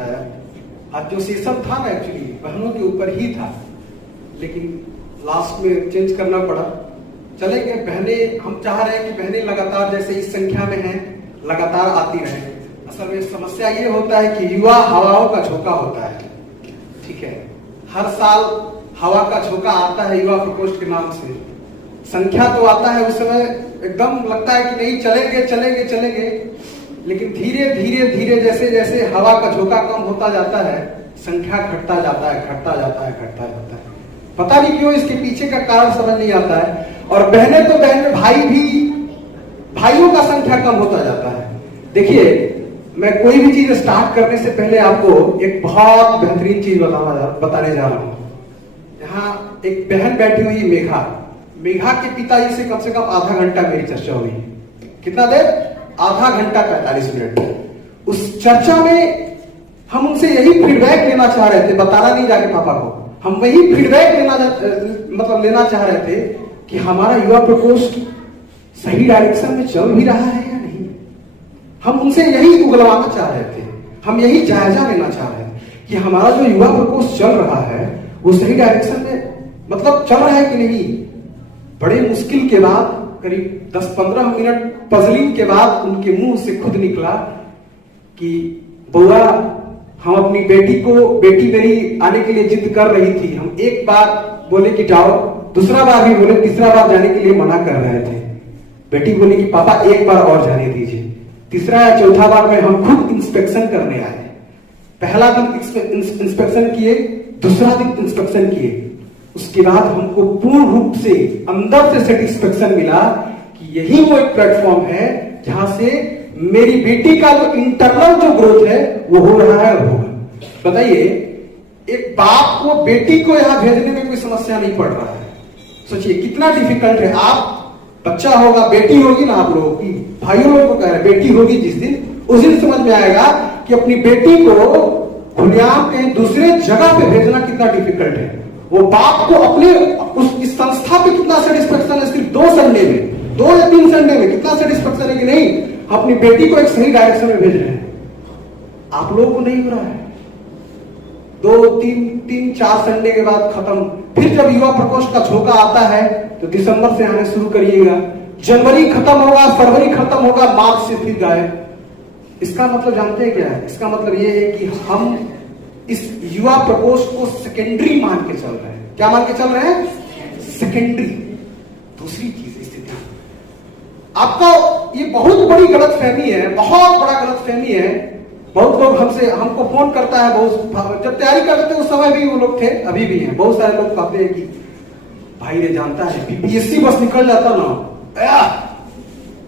बताया। आज जो सेशन था ना एक्चुअली बहनों के ऊपर ही था, लेकिन लास्ट में चेंज करना पड़ा। चले गए बहनें, हम चाह रहे हैं कि बहनें लगातार जैसे इस संख्या में हैं लगातार आती रहे। असल में समस्या ये होता है कि युवा हवाओं का झोंका होता है, ठीक है। हर साल हवा का झोंका आता है युवा प्रकोष्ठ के नाम से, संख्या तो आता है उस समय एकदम लगता है कि नहीं चलेंगे चलेंगे चलेंगे, लेकिन धीरे धीरे धीरे जैसे जैसे हवा का झोंका कम होता जाता है संख्या घटता जाता है, घटता जाता है, घटता जाता है। पता नहीं क्यों, इसके पीछे का कारण समझ नहीं आता है। और बहनें तो बहन, भाई भी, भाइयों का संख्या कम होता जाता है। देखिए, मैं कोई भी चीज स्टार्ट करने से पहले आपको एक बहुत बेहतरीन चीज बताने जा रहा हूं। यहाँ एक बहन बैठी हुई मेघा, मेघा के पिताजी से कम आधा घंटा मेरी चर्चा हुई। कितना देर? आधा घंटा 45 मिनट। उस चर्चा में हम उनसे यही फीडबैक लेना चाह रहे थे, बताना नहीं जाके पापा को, हम वही फीडबैक लेना चाह रहे थे कि हमारा युवा प्रकोष्ठ सही डायरेक्शन में चल भी रहा है या नहीं। हम उनसे यही उगलवाना चाह रहे थे, हम यही जायजा लेना चाह रहे थे कि हमारा जो युवा प्रकोष्ठ चल रहा है वो सही डायरेक्शन में चल रहा है कि नहीं। बड़े मुश्किल के बाद करीब 10-15 मिनट पजलिंग के बाद उनके मुंह से खुद निकला कि बउआ, हम अपनी बेटी मेरी आने के लिए जिद कर रही थी। हम एक बार बोले कि जाओ, दूसरा बार भी बोले, तीसरा बार जाने के लिए मना कर रहे थे। बेटी बोली कि पापा एक बार और जाने दीजिए। तीसरा या चौथा बार में हम खुद इंस्पेक्शन करने आए। पहला दिन इंस्पेक्शन किए, दूसरा दिन इंस्पेक्शन किए, उसके बाद हमको पूर्ण रूप से अंदर से सेटिस्फेक्शन मिला कि यही वो एक प्लेटफॉर्म है जहां से मेरी बेटी का जो इंटरनल जो ग्रोथ है वो हो रहा है और होगा। बताइए, एक बाप को बेटी को यहां भेजने में कोई समस्या नहीं पड़ रहा है। सोचिए कितना डिफिकल्ट है। आप बच्चा होगा, बेटी होगी ना आप लोगों की, भाइयों लोगों को कह रहे बेटी होगी जिस दिन, उस दिन समझ में आएगा कि अपनी बेटी को खुलेआम कहीं दूसरे जगह पे भेजना कितना डिफिकल्ट है। वो बाप को अपने इस संस्था पे कितना सेटिस्फेक्शन है, सिर्फ 2 संडे में, 2 या 3 संडे में कितना सेटिस्फेक्शन है कि नहीं अपनी बेटी को एक सही डायरेक्शन में भेज रहे हैं। आप लोगों को नहीं हो रहा है। 2-3-4 संडे के बाद खत्म। फिर जब युवा प्रकोष्ठ का झोंका आता है तो दिसंबर से आने शुरू करिएगा, जनवरी खत्म होगा, फरवरी खत्म होगा, मार्च से फिर गायब। इसका मतलब जानते हैं क्या है? इसका मतलब यह है कि हम इस युवा प्रकोष्ठ को सेकेंडरी मान के चल रहे हैं। क्या मान के चल रहे हैं? सेकेंडरी। दूसरी चीज स्थिति, आपका ये बहुत बड़ी गलतफहमी है, बहुत बड़ा गलतफहमी है। बहुत लोग हमको फोन करता है, बहुत जब तैयारी करते थे उस समय भी वो लोग थे, अभी भी हैं। बहुत सारे लोग कहते हैं कि भाई रे जानता है बीपीएससी बस निकल जाता ना,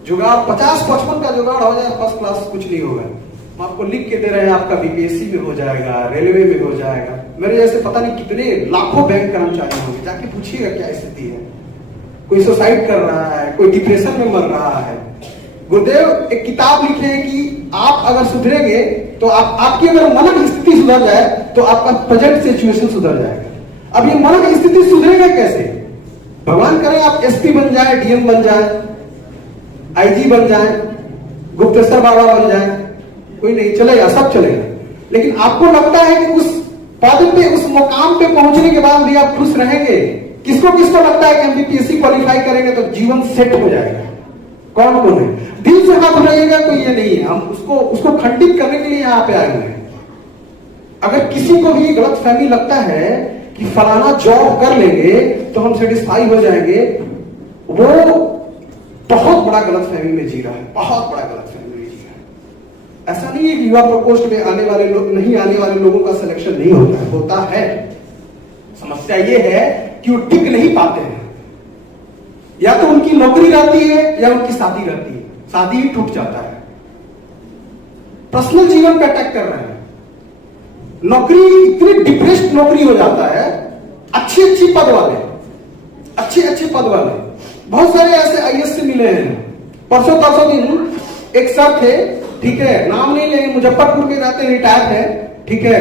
जुगाड़ 50-55 का जुगाड़ हो जाए, फर्स्ट क्लास कुछ नहीं होगा। हम आपको लिख के दे रहे हैं, आपका बीपीएससी में हो जाएगा, रेलवे में हो जाएगा। मेरे जैसे पता नहीं कितने लाखों बैंक कर्मचारी होंगे, जाके पूछिएगा क्या स्थिति है। कोई सुसाइड कर रहा है, कोई डिप्रेशन में मर रहा है। गुरुदेव एक किताब लिखे हैं कि आप अगर सुधरेंगे तो आपकी अगर मनन स्थिति सुधर जाए तो आपका प्रेजेंट सिचुएशन सुधर जाएगा। अब ये मनन स्थिति सुधरेगा कैसे? भगवान करे आप एसपी बन जाए, डीएम बन जाए, आईजी बन जाए, गुप्तेश्वर बाबा बन जाए, कोई नहीं चलेगा, सब चलेगा। लेकिन आपको लगता है कि उस पद पे, उस मुकाम पे पहुंचने के बाद भी आप खुश रहेंगे? किसको किसको लगता है कि हम बीपीएससी क्वालिफाई करेंगे तो जीवन सेट हो जाएगा? कौन कौन है? दिल से हाथ उठाइएगा तो ये नहीं है। हम उसको खंडित करने के लिए यहाँ पे आए हुए हैं। अगर किसी को भी गलतफहमी लगता है कि फलाना जॉब कर लेंगे तो हम सेटिस्फाई हो जाएंगे, वो बहुत बड़ा गलतफहमी में जी रहा है, बहुत बड़ा गलतफहमी में जी रहा है। ऐसा नहीं है कि युवा प्रकोष्ठ में आने वाले लोग, नहीं आने वाले लोगों का सिलेक्शन नहीं होता है, होता है। समस्या ये है कि वो टिक नहीं पाते हैं। या तो उनकी नौकरी रहती है या उनकी शादी रहती है, शादी ही टूट जाता है। पर्सनल जीवन पे अटैक कर रहे हैं। नौकरी इतनी डिप्रेस्ड नौकरी हो जाता है, अच्छी पद वाले, अच्छे पद वाले बहुत सारे ऐसे आईएएस से मिले हैं। परसों दिन एक सर थे, ठीक है, नाम नहीं लेंगे, मुजफ्फरपुर के रहते, रिटायर है, ठीक है,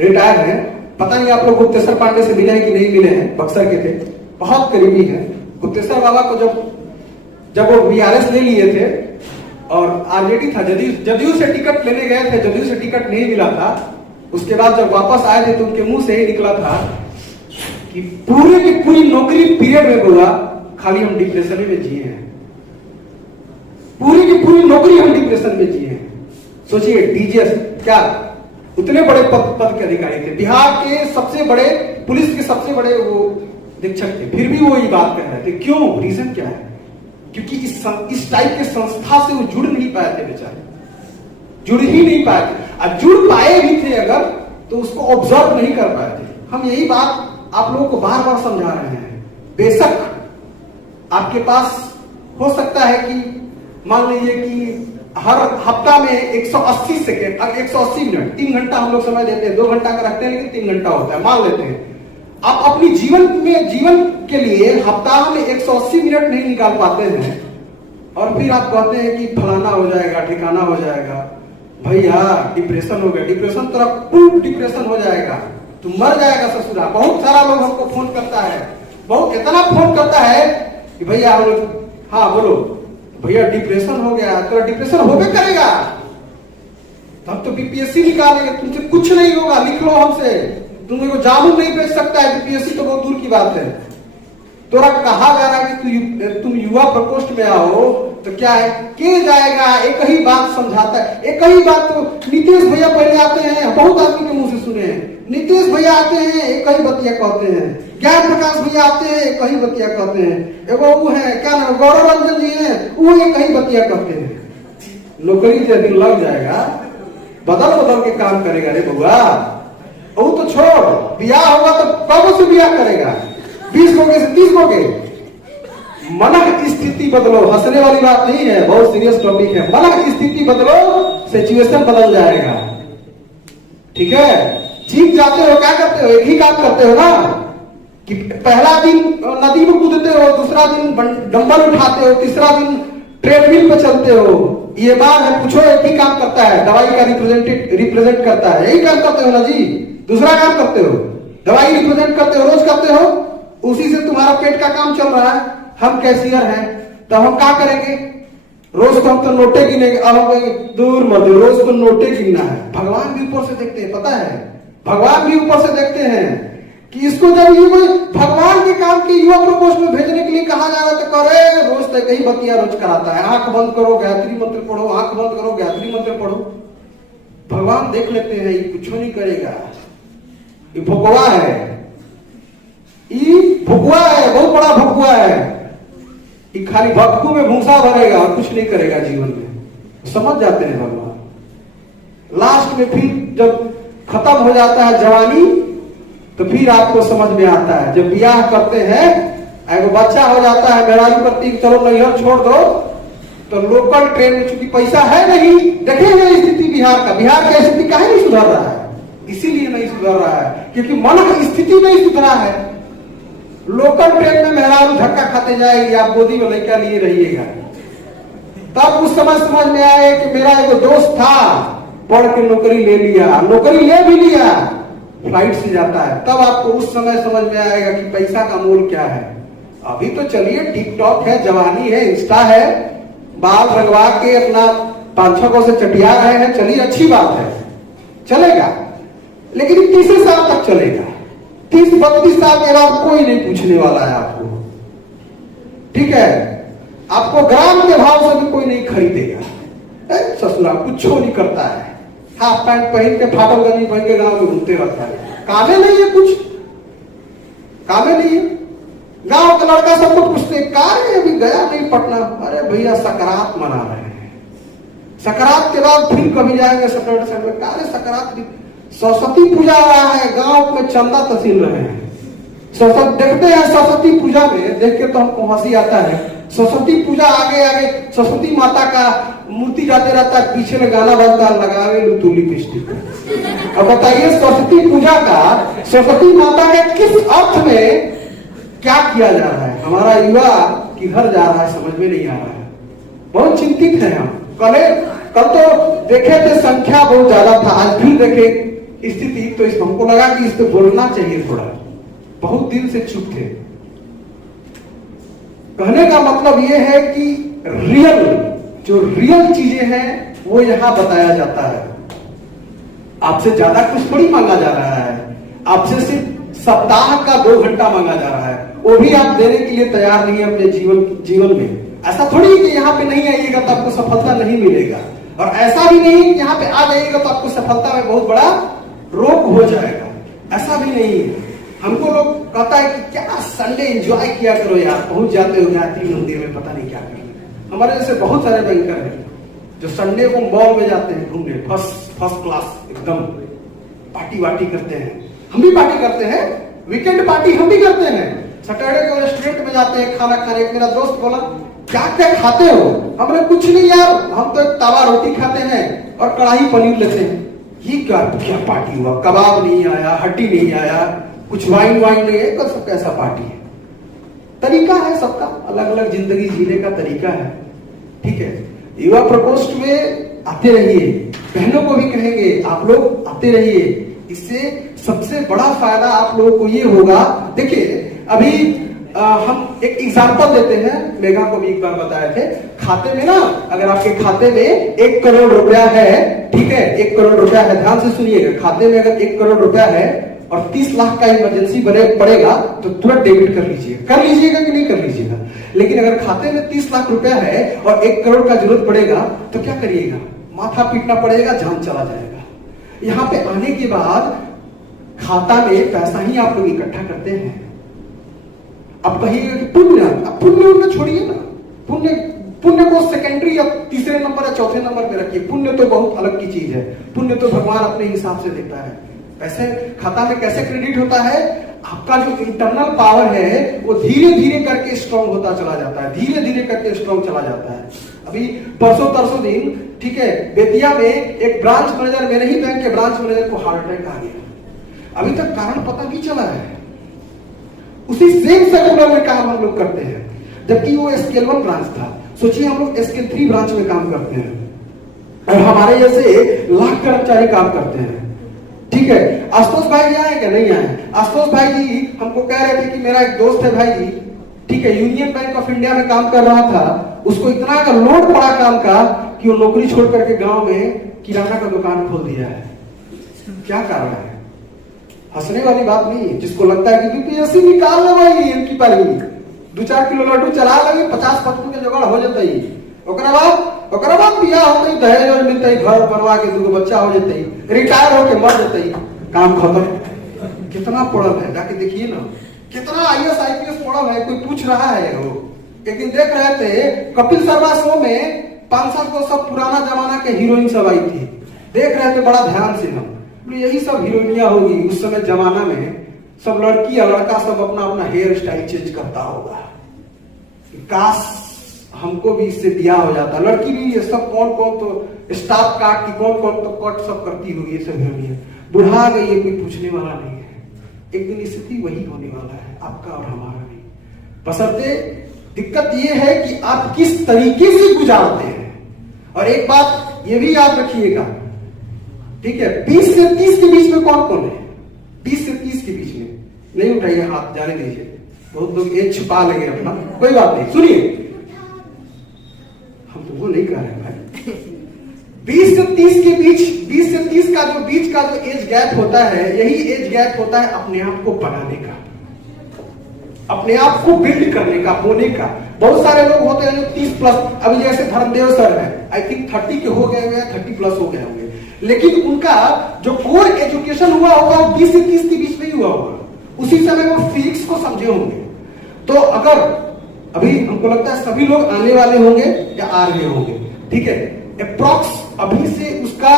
रिटायर है। पता नहीं आप लोग गुप्तेश्वर पांडे से मिले हैं कि नहीं मिले हैं, बक्सर के थे, बहुत करीबी है। गुप्तेश्वर बाबा को जब वो बीआरएस ले लिए थे और आरजेडी था, जदयू से टिकट लेने गए थे, जदयू से टिकट नहीं मिला था, उसके बाद जब वापस आए थे तो उनके मुंह से ही निकला था कि पूरी की पूरी नौकरी पीरियड में हुआ खाली हम डिप्रेशन में जिए हैं, पूरी की पूरी नौकरी हम डिप्रेशन में जिए हैं। सोचिए डीजीएस क्या उतने बड़े पद के अधिकारी थे, बिहार के सबसे बड़े पुलिस के सबसे बड़े वो अधीक्षक थे, फिर भी वो ये बात कह रहे थे। क्यों? रीजन क्या है? क्योंकि इस टाइप के संस्था से वो जुड़ नहीं पाए थे बेचारे, जुड़ ही नहीं पाए थे। अब जुड़ पाए भी थे अगर तो उसको ऑब्जर्व नहीं कर पाए थे। हम यही बात आप लोगों को बार बार समझा रहे हैं। बेशक आपके पास हो सकता है कि मान लीजिए कि हर हफ्ता में 180 सेकेंड 180 मिनट 3 घंटा हम लोग समय देते हैं, 2 घंटा का रखते हैं लेकिन 3 घंटा होता है, मान लेते हैं। आप अपनी जीवन के लिए हफ्ता में 180 मिनट नहीं निकाल पाते हैं और फिर आप कहते हैं कि फलाना हो जाएगा, ठिकाना हो जाएगा। भैया डिप्रेशन हो गया, डिप्रेशन तेरा फुल डिप्रेशन हो जाएगा, तू मर जाएगा ससुरा। बहुत सारा लोग हमको फोन करता है, बहुत इतना फोन करता है कि भैया हाँ बोलो भैया डिप्रेशन हो गया, तो डिप्रेशन होबे करेगा, तब तो बीपीएससी निकालेगा, तुमसे कुछ नहीं होगा, लिख लो हमसे, तुम को जामुन नहीं बेच सकता है, बीपीएससी तो बहुत दूर की बात है। तोरा कहा जा रहा है कि तुम युवा प्रकोष्ठ में आओ तो क्या है के जाएगा, एक ही बात समझाता है, एक ही बात। तो नीतीश भैया पहले आते हैं, बहुत आदमी के मुंह से सुने हैं, नीतीश भैया आते हैं एक ही बतिया कहते हैं, ज्ञान प्रकाश भैया आते हैं एक ही बतिया कहते हैं, एगो वो है क्या नाम गौरव रंजन जी हैं वो एक ही बतिया कहते हैं। नौकरी जिस दिन लग जाएगा बदल बदल के काम करेगा रे बउआ। वो तो छोड़, ब्याह होगा तो कब से ब्याह करेगा, 20 गो के से 30 गो के। मन की स्थिति बदलो, हंसने वाली बात नहीं है, बहुत सीरियस टॉपिक है। मन की स्थिति बदलो, सिचुएशन बदल जाएगा। ठीक है, जीत जाते हो क्या करते हो, एक ही काम करते हो ना कि पहला दिन नदी में कूदते हो, दूसरा दिन डंबल उठाते हो, तीसरा दिन ट्रेडमिल पे चलते हो। ये बात है, पूछो एक ही काम करता है, दवाई का रिप्रेजेंट करता है, यही काम करते हो ना जी। दूसरा काम करते हो, दवाई रिप्रेजेंट करते हो, रोज करते हो, उसी से तुम्हारा पेट का काम चल रहा है। हम कैशियर हैं तो हम क्या करेंगे, रोज को हम तो नोटे गिनेंगे। अब हम कहेंगे दूर मत, रोज को नोटे गिनना है। भगवान भी ऊपर से देखते हैं, पता है, भगवान भी ऊपर से देखते हैं कि इसको जब ये कोई भगवान के काम के युवा प्रकोष्ठ में भेजने के लिए कहा जा रहा है तो करे, रोज तक यही बतिया रोज कराता है, आंख बंद करो गायत्री मंत्र पढ़ो, आंख बंद करो गायत्री मंत्र पढ़ो। भगवान देख लेते हैं ये कुछ नहीं करेगा, ये भगवा है, ये भगवा है, बहुत बड़ा भगवा है, ये खाली भक्तों में भूसा भरेगा और कुछ नहीं करेगा जीवन में। समझ जाते हैं भगवान। लास्ट में फिर जब खत्म हो जाता है जवानी तो फिर आपको समझ में आता है, जब ब्याह करते हैं एगो बच्चा हो जाता है, मेहरारू करती चलो नैहर छोड़ दो, तो लोकल ट्रेन में चूंकि पैसा है नहीं, देखेंगे स्थिति बिहार का, बिहार की स्थिति काहे नहीं सुधर रहा है, इसीलिए नहीं सुधर रहा है क्योंकि मन की स्थिति नहीं सुधरा है। लोकल ट्रेन में मेहरारू धक्का खाते जाएगी, आप गोदी में लड़का लिए रहिएगा। तब उस समय समझ में आए कि मेरा एगो दोस्त था, पढ़ के नौकरी ले लिया, नौकरी ले भी लिया, फ्लाइट से जाता है, तब आपको उस समय समझ में आएगा कि पैसा का मोल क्या है। अभी तो चलिए टिकटॉक है, जवानी है, इंस्टा है, बाल रंगवा के अपना 5-6 को से चटिया रहे हैं, चलिए अच्छी बात है, चलेगा, लेकिन 30 साल तक चलेगा। 30-32 साल के बाद कोई नहीं पूछने वाला है आपको, ठीक है, आपको ग्राम के भाव से भी कोई नहीं खरीदेगा। ससुरा कुछ नहीं करता है, हाफ पैंट पहन के फाटल गंजी पहन के गांव में घूमते रहता है, कामे नहीं है, कुछ कामे नहीं है। गांव का लड़का सबको पूछते कार अभी गया नहीं पटना, अरे भैया सकरात मना रहे हैं, सकरात के बाद फिर कभी जाएंगे सैटरडे कार सकरात, सरस्वती पूजा आ रहा है, गांव में चंदा तहसील रहे हैं, सरस्वती देखते हैं, सरस्वती पूजा में देख के तो हमको हंसी आता है। सरस्वती पूजा आगे आगे सरस्वती माता का मूर्ति जाते रहता है, पीछे में गाना बजता लगावे लुतू लिपस्टिक। अब बताइए सरस्वती पूजा का, सरस्वती माता के किस अर्थ में क्या किया जा रहा है, हमारा युवा किधर जा रहा है समझ में नहीं आ रहा है, बहुत चिंतित है हम। कल तो देखे थे संख्या बहुत ज्यादा था, आज फिर देखे स्थिति, तो इस हमको लगा कि इस पे बोलना चाहिए थोड़ा, बहुत दिन से चुप थे। कहने का मतलब यह है कि जो रियल चीजें हैं वो यहां बताया जाता है। आपसे ज्यादा कुछ थोड़ी मांगा जा रहा है, आपसे सिर्फ सप्ताह का 2 घंटा मांगा जा रहा है, वो भी आप देने के लिए तैयार नहीं है अपने जीवन में। ऐसा थोड़ी है कि यहाँ पे नहीं आइएगा तो आपको सफलता नहीं मिलेगा, और ऐसा भी नहीं कि यहाँ पे आ जाइएगा तो आपको सफलता में बहुत बड़ा रोक हो जाएगा, ऐसा भी नहीं है। हमको लोग कहता है कि क्या संडे एंजॉय किया करो यार, पहुंच जाते हो गायत्री मंदिर में पता नहीं क्या करना। हमारे जैसे बहुत सारे बैंकर हैं जो संडे को मॉल में जाते हैं घूमने, फर्स्ट क्लास एकदम पार्टी वार्टी करते हैं। हम भी पार्टी करते हैं, वीकेंड पार्टी हम भी करते हैं। सैटरडे को रेस्टोरेंट में जाते हैं खाना खाने। मेरा दोस्त बोला क्या क्या खाते हो? हमने कुछ नहीं यार, हम तो एक तवा रोटी खाते हैं और कढ़ाई पनीर लेते हैं। ये क्या क्या पार्टी हुआ? कबाब नहीं आया, हड्डी नहीं आया, कुछ वाइन नहीं है, तो सब कैसा पार्टी है? तरीका है सबका, अलग अलग जिंदगी जीने का तरीका है, ठीक है। युवा प्रकोष्ठ में आते रहिए, बहनों को भी कहेंगे आप लोग आते रहिए। इससे सबसे बड़ा फायदा आप लोगों को ये होगा। देखिए अभी हम एक एग्जांपल देते हैं, मेघा को भी एक बार बताए थे। खाते में ना, अगर आपके खाते में 1 करोड़ रुपया है, ठीक है, 1 करोड़ रुपया है, ध्यान से सुनिएगा। खाते में अगर 1 करोड़ रुपया है और 30 लाख का इमरजेंसी पड़ेगा तो तुरंत डेबिट कर लीजिएगा कि नहीं कर लीजिएगा। लेकिन अगर खाते में 30 लाख रुपया है और 1 करोड़ का जरूरत पड़ेगा तो क्या करिएगा? माथा पीटना पड़ेगा, जान चला जाएगा। यहाँ पे आने के बाद खाता में पैसा ही आप लोग इकट्ठा करते हैं। अब कहिएगा कि पुण्य छोड़िए ना, पुण्य को सेकेंडरी या तीसरे नंबर या चौथे नंबर पे रखिए। पुण्य तो बहुत अलग की चीज है, पुण्य तो भगवान अपने हिसाब से देता है। पैसे खाता में कैसे क्रेडिट होता है? आपका जो इंटरनल पावर है वो धीरे धीरे करके स्ट्रॉन्ग होता चला जाता है, धीरे धीरे करके स्ट्रॉन्ग चला जाता है। अभी परसों तरसों दिन, ठीक है, बेतिया में एक ब्रांच मैनेजर, मेरे ही बैंक के ब्रांच मैनेजर को हार्ट अटैक आ गया। अभी तक कारण पता नहीं चला है। उसी सेम सेक्टर में काम हम लोग करते हैं, जबकि वो स्केल 1 ब्रांच था। सोचिए हम लोग स्केल 3 ब्रांच में काम करते हैं और हमारे जैसे लाख कर्मचारी काम करते हैं, ठीक है। आशुतोष भाई जी आए क्या? नहीं आए। आशुतोष भाई जी हमको कह रहे थे कि मेरा एक दोस्त है भाई जी, ठीक है, यूनियन बैंक ऑफ इंडिया में काम कर रहा था, उसको इतना का लोड पड़ा काम का कि वो नौकरी छोड़ करके गांव में किराना का दुकान खोल दिया है। क्या कारण है? हंसने वाली बात नहीं है। जिसको लगता है कि यूपीएससी निकाल ले भाई इनकी पारी, 2-4 किलो लड्डू चला लगे, 50-55 के जुगाड़ हो जाता ही। ओकरा बाद बियाह होते ही, दहेज मिलते ही, घर बनवा के 2 बच्चा हो जाते ही, रिटायर होके मर जाते ही, काम खत्म। कितना पढ़ल है जाके देखिए ना, कितना आईएएस आईपीएस पढ़ल है, कोई पूछ रहा है? वो एक दिन देख रहे थे कपिल शर्मा शो में 5 साल को सब पुराना जमाना के हीरोइन सब आई थी, देख रहे थे बड़ा ध्यान से। हम यही सब हीरोइनिया होगी उस समय जमाना में, सब लड़की या लड़का सब अपना अपना हेयर स्टाइल चेंज करता होगा। काश हमको भी इससे ब्याह हो जाता। लड़की भी ये सब कौन तो स्टाफ काट की, कौन तो कट सब करती होगी ये सब हीरोइनिया। बुढ़ा गई है, कोई पूछने वाला नहीं है। एक दिन स्थिति वही होने वाला है, आपका और हमारा भी। बशर्ते दिक्कत ये है कि आप किस तरीके से गुजारते हैं। और एक बात ये भी याद रखिएगा, ठीक है, 20 से 30 के बीच में कौन कौन है? 20 से 30 के बीच में नहीं उठाइए हाथ, जाने दीजिए। बहुत लोग एज छुपा लेंगे अपना, कोई बात नहीं। सुनिए, हम तो वो नहीं कर रहे भाई। 20 से 30 के बीच, 20 से 30 का जो बीच का जो एज गैप होता है, यही एज गैप होता है अपने आप को बनाने का, अपने आप को बिल्ड करने का, होने का। बहुत सारे लोग होते हैं जो 30 प्लस, अभी जैसे धर्मदेव सर है, आई थिंक 30 के हो गए हैं, 30 प्लस हो गए होंगे, लेकिन उनका जो कोर एजुकेशन हुआ होगा वो 20 से 30 के बीच में ही हुआ होगा। उसी समय वो फिजिक्स को समझे होंगे। तो अगर अभी हमको लगता है सभी लोग आने वाले होंगे या आ रहे होंगे, ठीक है, अप्रॉक्स अभी से उसका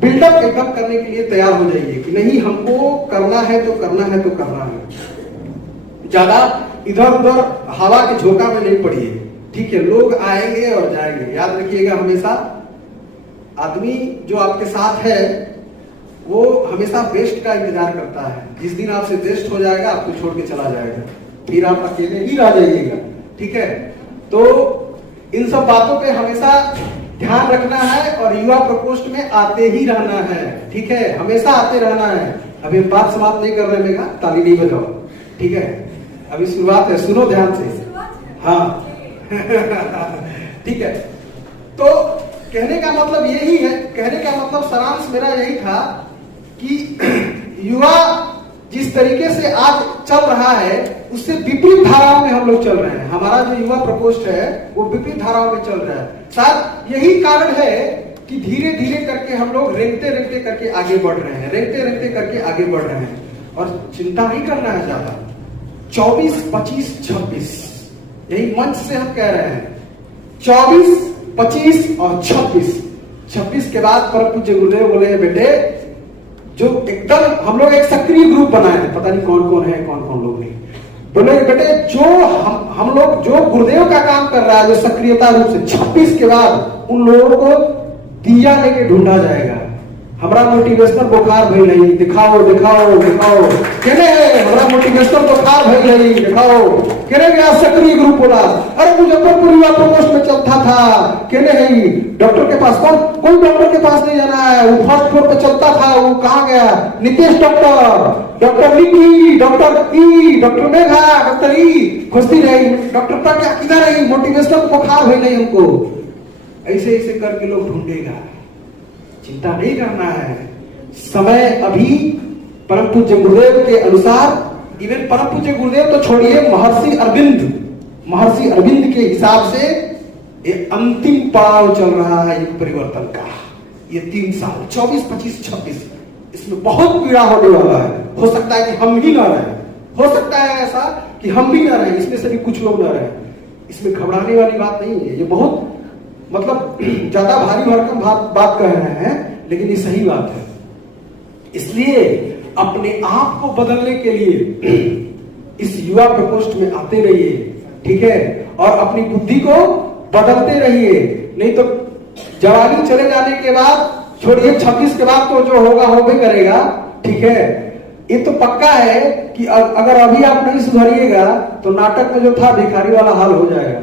बिल्डअप एकदम करने के लिए तैयार हो जाइए कि नहीं हमको करना है तो करना है तो करना है। ज्यादा इधर उधर हवा के झोंका में नहीं पड़िए, ठीक है। लोग आएंगे और जाएंगे, याद रखिएगा हमेशा आदमी जो आपके साथ है वो हमेशा बेस्ट का इंतजार करता है। जिस दिन आपसे बेस्ट हो जाएगा आपको छोड़ के चला जाएगा, फिर आप अकेले ही रह जाइएगा, ठीक है। तो इन सब बातों पे हमेशा ध्यान रखना है और युवा प्रकोष्ठ में आते ही रहना है, ठीक है, हमेशा आते रहना है। अभी हम बात समाप्त नहीं कर रहे हैं, ताली नहीं बजाओ, ठीक है, अभी शुरुआत है, सुनो ध्यान से, हाँ। ठीक है, तो कहने का मतलब यही है, कहने का मतलब सारांश मेरा यही था कि युवा जिस तरीके से आज चल रहा है उससे विपरीत धाराओं में हम लोग चल रहे हैं। हमारा जो युवा प्रकोष्ठ है वो विपरीत धाराओं में चल रहा है। शायद यही कारण है कि धीरे धीरे करके हम लोग रेंगते रेंगते करके आगे बढ़ रहे हैं, रेंगते रेंगते करके आगे बढ़ रहे हैं। और चिंता नहीं करना है ज्यादा। 24, 25, 26 यही मंच से हम कह रहे हैं। 24, 25 और 26 के बाद परम पूज्य गुरुदेव बोले बेटे जो एकदम हम लोग एक सक्रिय ग्रुप बनाए हैं, पता नहीं कौन कौन है कौन कौन लोग नहीं, बोले बेटे जो हम लोग जो गुरुदेव का काम कर रहा है जो सक्रियता रूप से 26 के बाद उन लोगों को दिया लेके ढूंढा जाएगा। हमारा मोटिवेशनल बुखार भई नहीं, दिखाओ दिखाओ दिखाओ कहने हमारा मोटिवेशनल बुखार भई नहीं, दिखाओ कहने गया सक्रिय ग्रुप बोला। अरे मुजफ्फरपुर युवा प्रकोष्ठ में चलता था, कहने है डॉक्टर के पास कोई डॉक्टर के पास नहीं जाना है, वो फर्स्ट फ्लोर पे चलता था, वो कहाँ गया? नितेश डॉक्टर, डॉक्टर निकी, डॉक्टर ई, डॉक्टर मेघा, डॉक्टर ई खोजती रही, डॉक्टर तक क्या किधर रही? मोटिवेशनल बुखार भई नहीं हमको। ऐसे ऐसे करके लोग ढूंढेगा। चिंता नहीं करना है, समय अभी परम पूज्य गुरुदेव के अनुसार, इवन परम पूज्य गुरुदेव तो छोड़िए, महर्षि अरविंद के हिसाब से ये अंतिम पड़ाव चल रहा है युग परिवर्तन का। ये 3 साल 24, 25, 26 इसमें बहुत पीड़ा होने वाला है। हो सकता है कि हम ही ना रहे, हो सकता है ऐसा कि हम भी ना रहे, इसमें से भी कुछ लोग ना रहे। इसमें घबराने वाली बात नहीं है। ये बहुत मतलब ज्यादा भारी भरकम बात कह रहे हैं, लेकिन ये सही बात है। इसलिए अपने आप को बदलने के लिए इस युवा प्रकोष्ठ में आते रहिए, ठीक है, और अपनी बुद्धि को बदलते रहिए। नहीं तो जवानी चले जाने के बाद, छोड़िए 26 के बाद तो जो होगा हो भी करेगा, ठीक है। ये तो पक्का है कि अगर अभी आप नहीं सुधरिएगा तो नाटक में जो था भिखारी वाला हाल हो जाएगा।